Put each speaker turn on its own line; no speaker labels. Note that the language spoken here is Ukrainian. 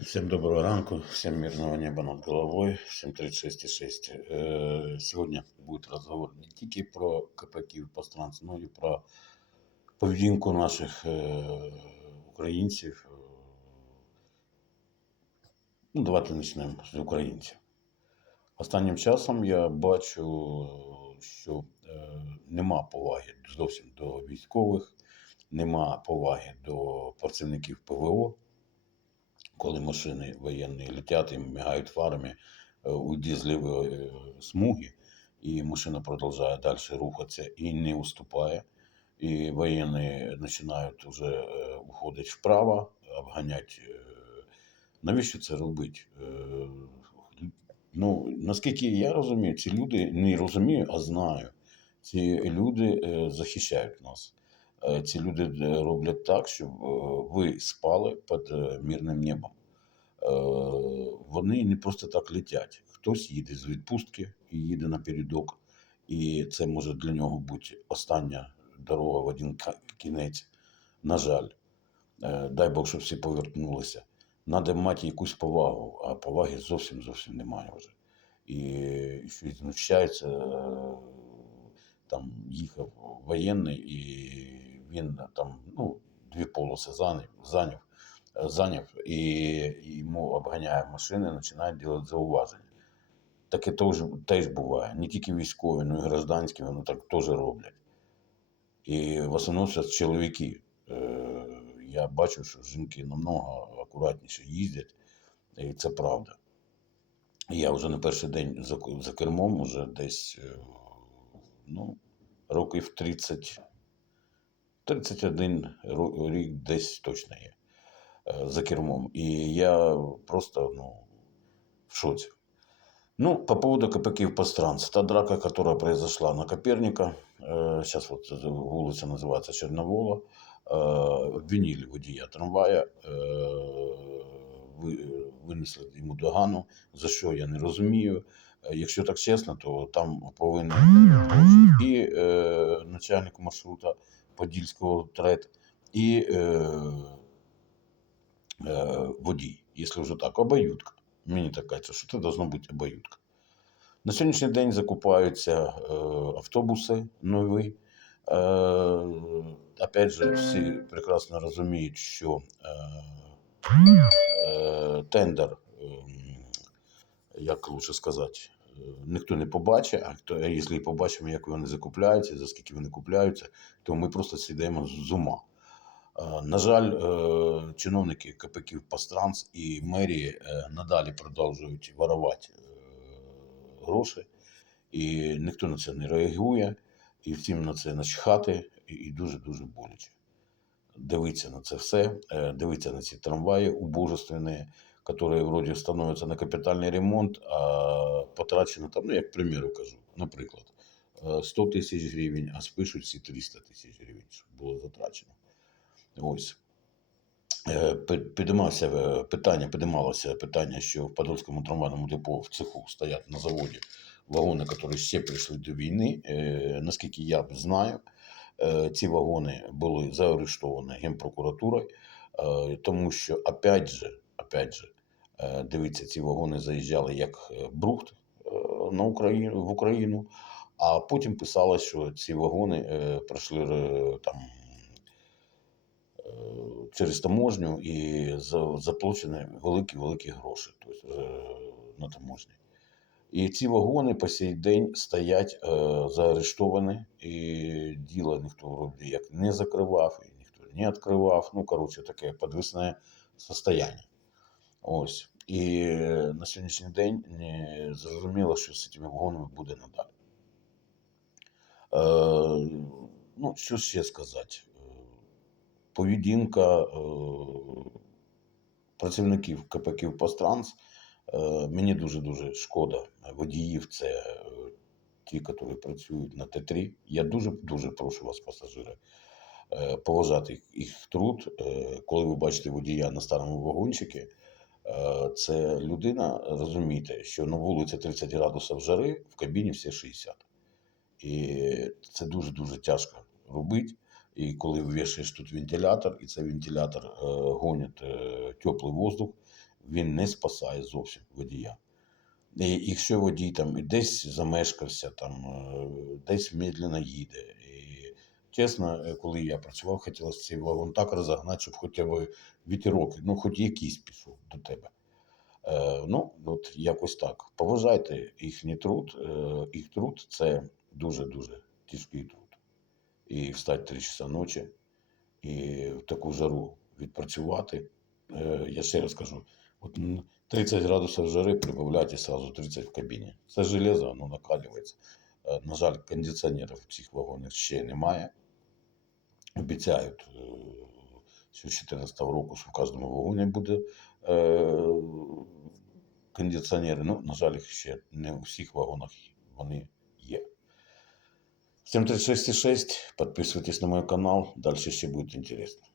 Всем доброго ранку, всем мирного неба над головой, всем 36,6. Э, Сегодня будет разговор не тільки про КПК в пространстві, но і про поведінку наших е, українців. Ну, давайте почнемо з українців. Останнім часом я бачу, що е, нема поваги зовсім до військових, нема поваги до працівників ПВО коли машини воєнні летять і мигають фарами е, у дізлівої е, смуги, і машина продовжує далі рухатися і не уступає. І воєнні починають вже е, уходити вправо, обганяти. е, Навіщо це робити? Е, Ну, наскільки я розумію, ці люди не розумію, а знаю. Ці люди е, захищають нас. Е, Ці люди е, роблять так, щоб е, ви спали під мирним небом. Вони не просто так летять. Хтось їде з відпустки і їде напередок. І це може для нього бути остання дорога в один кінець. На жаль, дай Бог, щоб всі повернулися. Надо мати якусь повагу, а поваги зовсім зовсім немає вже. І що й знущається, там їхав воєнний, і він там ну, дві полоси зайняв, зайняв, е, зайняв і йому обганяє машини, починають робити зауваження. Таке теж, теж буває. Не тільки військові, але й гражданські, вони так теж роблять. І в основному зараз чоловіки. Е, Я бачу, що жінки намного акуратніше їздять, і це правда. Я вже не перший день за, кермом, уже десь е, ну, років 30, 31 ро- рік десь точно є е, за кермом. І я просто ну, в шоці. Ну, по поводу КПК в пространстве. Та драка, которая произошла на Коперника, э, сейчас вот эта улица называется Черновола, э, обвинили водія трамвая, э, ви- винесли йому догану, за що я не розумію. Е, Якщо так чесно, то там повинен і е, начальник маршрута Подільського трет, і е, е, водій, якщо вже так, обоюдка. Мені так кажеться, що це должно бути обоюдка. На сьогоднішній день закупаються е, автобуси нові. Е, опять же, всі прекрасно розуміють, що е, е, тендер, е, як лучше сказати, ніхто не побачить, а хто, якщо побачимо, як вони закупляються, за скільки вони купляються, то ми просто сідаємо з ума. Е, На жаль, е, чиновники КПК Пастранс і мерії е, надалі продовжують воровати е, гроші, і ніхто на це не реагує, і всім на це начхати, і- дуже-дуже боляче. Дивитися на це все, дивитися на ці трамваї убожественні, які вроді становляться на капітальний ремонт, а потрачено там, ну, як к примеру кажу, наприклад, е, 100 тисяч гривень, а спишуть всі 300 тисяч гривень, щоб було затрачено. Ось. Питання, підіймалося питання, що в Подольському трамвайному депо в цеху стоять на заводі вагони, які ще прийшли до війни. Е, Наскільки я знаю, ці вагони були заарештовані Генпрокуратурою, тому що, опять же, опять же, дивіться, ці вагони заїжджали як е, брухт е, на Україну, в Україну, а потім писалось, що ці вагони е, пройшли е, там е, через таможню і за- заплачені великі-великі гроші тобто, е, на таможні. І ці вагони по сей день стоять е, заарештовані, і діло ніхто вроді як не закривав, і ніхто не відкривав. Ну, коротше, таке підвисне состояние. Ось. І на сьогоднішній день не зрозуміло, що з цими вагонами буде надалі. Е, ну, що ще сказати? Е, Поведінка е, працівників КПК «Постранс» Е, Мені дуже-дуже шкода водіїв, це е, ті, які працюють на Т3. Я дуже-дуже прошу вас, пасажири, е, поважати їх- труд. Коли ви бачите водія на старому вагончику, це людина, розумійте, що на вулиці 30 градусів жари, в кабіні всі 60. І це дуже-дуже тяжко робити. І коли вішаєш тут вентилятор, і цей вентилятор е, гонить е, теплий воздух, він не спасає зовсім водія. І якщо водій там десь замешкався, там, е, десь медленно їде. І, чесно, е, коли я працював, хотілося цей вагон так розогнати, щоб хоча б вітерок, ну хоч якийсь пішов до тебе. Е, ну, от якось так. Поважайте їхній труд. Е, їх труд це дуже-дуже тяжкий труд. І встати 3 часа ночі, і в таку жару відпрацювати. Е, я ще раз кажу, от 30 градусів жари прибавляйте сразу 30 в кабіні. Це железо, воно накалюється. Е, на жаль, кондиціонерів в цих вагонах ще немає. Обіцяють, е, що з 2014 року, що в кожному вагоні буде е, кондиціонери. Ну, на жаль, ще не у всіх вагонах вони є. 736,6. Підписуйтесь на мой канал, дальше ще буде інтересно.